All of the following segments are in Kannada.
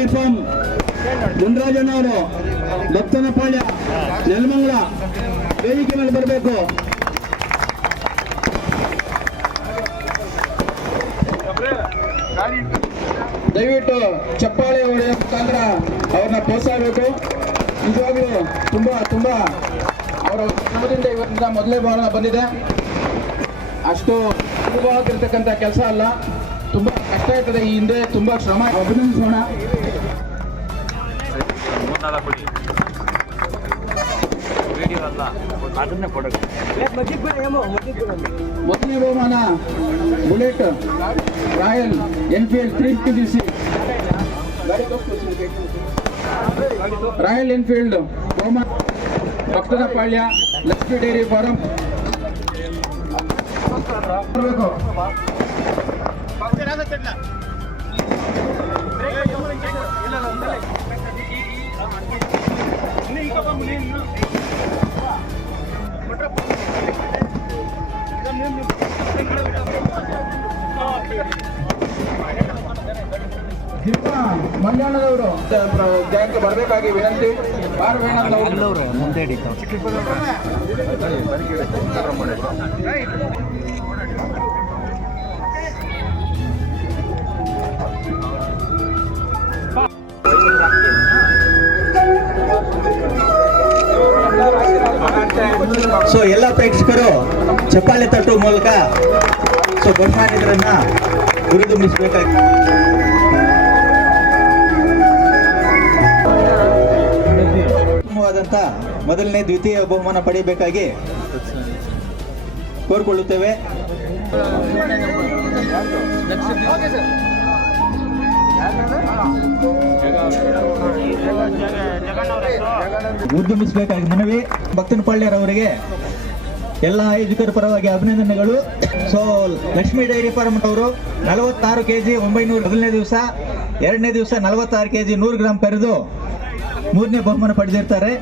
ಡೈರಿ ಫಾರ್ಮ್ ಮುನ್ರಾಜನವರು ಭಕ್ತನಪಾಳ್ಯ ನೆಲಮಂಗಲ ವೇದಿಕೆ ಮೇಲೆ ಬರಬೇಕು. ದಯವಿಟ್ಟು ಚಪ್ಪಾಳೆ ಹೊಡೆಯ ಮುಖಾಂತರ ಅವ್ರನ್ನ ಪ್ರೋತ್ಸಾಹಬೇಕು. ನಿಜವಾಗ್ಲೂ ತುಂಬಾ ಅವರ ಶ್ರಮದಿಂದ ಇವತ್ತಿನ ಮೊದಲೇ ಭಾವನ ಬಂದಿದೆ. ಅಷ್ಟು ಸುಲಭವಾಗಿರ್ತಕ್ಕಂಥ ಕೆಲಸ ಅಲ್ಲ, ತುಂಬಾ ಕಷ್ಟ ಇರ್ತದೆ. ಈ ಹಿಂದೆ ತುಂಬಾ ಶ್ರಮ. ಅಭಿನಂದಿಸೋಣ. ಮೊದಲನೇ ಬಹುಮಾನ bullet royal Enfield 350cc royal Enfield ಬಹುಮಾನ ಭಕ್ತನಪಾಳ್ಯ ಲಕ್ಷ್ಮಿ ಡೈರಿ ಫಾರಂ. ಮಲ್ಯಾಣದವರು ಜಾಗಕ್ಕೆ ಬರಬೇಕಾಗಿ ವಿನಂತಿ. ಸೊ ಎಲ್ಲ ಪ್ರೇಕ್ಷಕರು ಚಪ್ಪಾಳೆ ತಟ್ಟುವ ಮೂಲಕ ಬಹುಮಾನಿತರನ್ನ ಹುರಿದುಂಬಿಸಬೇಕಾಗಿ ಉತ್ತಮವಾದಂತ ಮೊದಲನೇ ದ್ವಿತೀಯ ಬಹುಮಾನ ಪಡೆಯಬೇಕಾಗಿ ಕೋರಿಕೊಳ್ಳುತ್ತೇವೆ. ಉದ್ಯಮಿಸಬೇಕಾಗಿ ಮನವಿ. ಭಕ್ತನಪಾಳ್ಯರವರಿಗೆ ಎಲ್ಲ ಆಯೋಜಕರ ಪರವಾಗಿ ಅಭಿನಂದನೆಗಳು. ಸೊ ಲಕ್ಷ್ಮಿ ಡೈರಿ ಫಾರ್ಮ್ ಅವರು 46 kg 900 ಮೊದಲನೇ ದಿವಸ, ಎರಡನೇ ದಿವಸ 46 kg 100 ಗ್ರಾಂ ಕರೆದು ಮೂರನೇ ಬಹುಮಾನ ಪಡೆದಿರ್ತಾರೆ.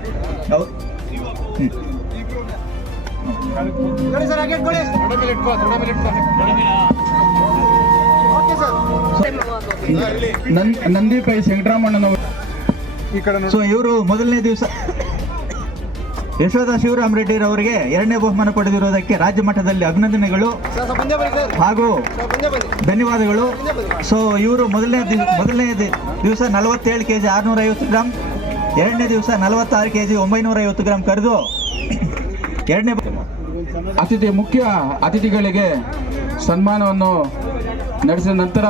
ನಂದಿ ಪೈ ವೆಂಕಟರಾಮಣ್ಣನವರು. ಸೊ ಇವರು ಮೊದಲನೇ ದಿವಸ ಯಶೋಧ ಶಿವರಾಮ್ ರೆಡ್ಡಿ ಅವರಿಗೆ ಎರಡನೇ ಬಹುಮಾನ ಪಡೆದಿರುವುದಕ್ಕೆ ರಾಜ್ಯ ಮಟ್ಟದಲ್ಲಿ ಅಭಿನಂದನೆಗಳು ಹಾಗೂ ಧನ್ಯವಾದಗಳು. ಸೊ ಇವರು ಮೊದಲನೇ ದಿವಸ 47 kg 650 ಗ್ರಾಂ, ಎರಡನೇ ದಿವಸ 46 kg 950 ಗ್ರಾಂ ಕರೆದು ಎರಡನೇ ಮುಖ್ಯ ಅತಿಥಿಗಳಿಗೆ ಸನ್ಮಾನವನ್ನು ನಡೆಸಿದ ನಂತರ